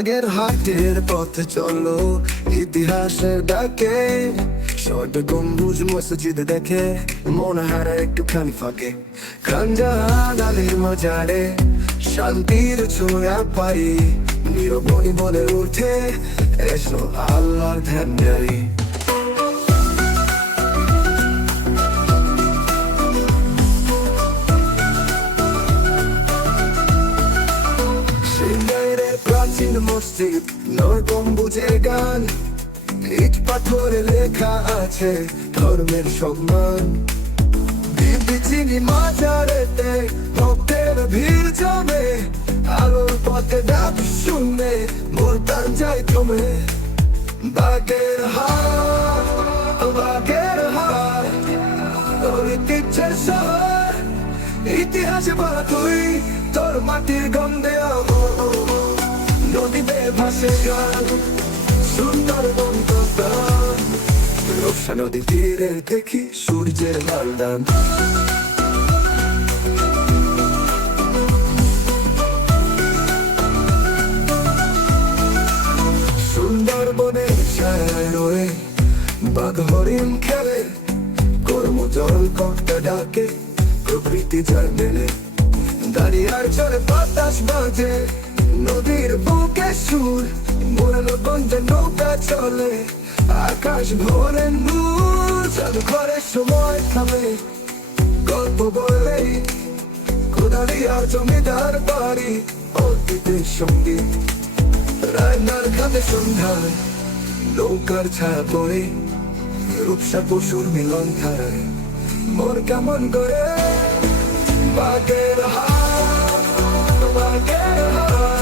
বাগের হাটের পথে চলো ইতিহাসের ডাকে, শর্ট গম্বুজ মসজিদ দেখে মনে হারা একটুখানি ফাঁকে। খানজা আলীর মাজারে শান্তির ছোঁয়া পাই, নীরবনি বলে উঠে এসো আল্লাহর ধ্যান জারি। প্রাচীন মসজিদ নয় গম্বুজের গান, ইট পাথরে লেখা আছে ধর্মের সম্মান। বিবি চিনি মাজারেতে ভক্তের ভিড় জমে, আলোর পথে ডাক শুনে মোর প্রাণ যায় থমে। বাগের হাট, বাগের হাট তোর ঐতিহ্যের শহর, ইতিহাসে ভরা তুই তোর মাটির গন্ধে নদীতে ভাসে গান, সুন্দর গন্তব্য রূপসা নদী তীরে দেখি সূর্যের লালদান। সুন্দরবনের ছায়ায় রয়ে বাঘ হরিণ খেলে, কর্মজল কর্তা ডাকে প্রকৃতি যায় মেলে। দাঁড়িয়ার চলে বাতাস বাজে নদীর বুকে সুর, মোড়ানো গঞ্জে নৌকা চলে আকাশ ভরে নূর। চালু করে সময় থামে গল্প বলে কোদালি আর জমিদার বাড়ি, অতীতের সঙ্গী রান্নার খাতে সন্ধ্যায় নৌকার ছায়া পড়ে রূপসা পশুর মিলন ধারায় মন কেমন করে। বাগের হাট, বাগের হাট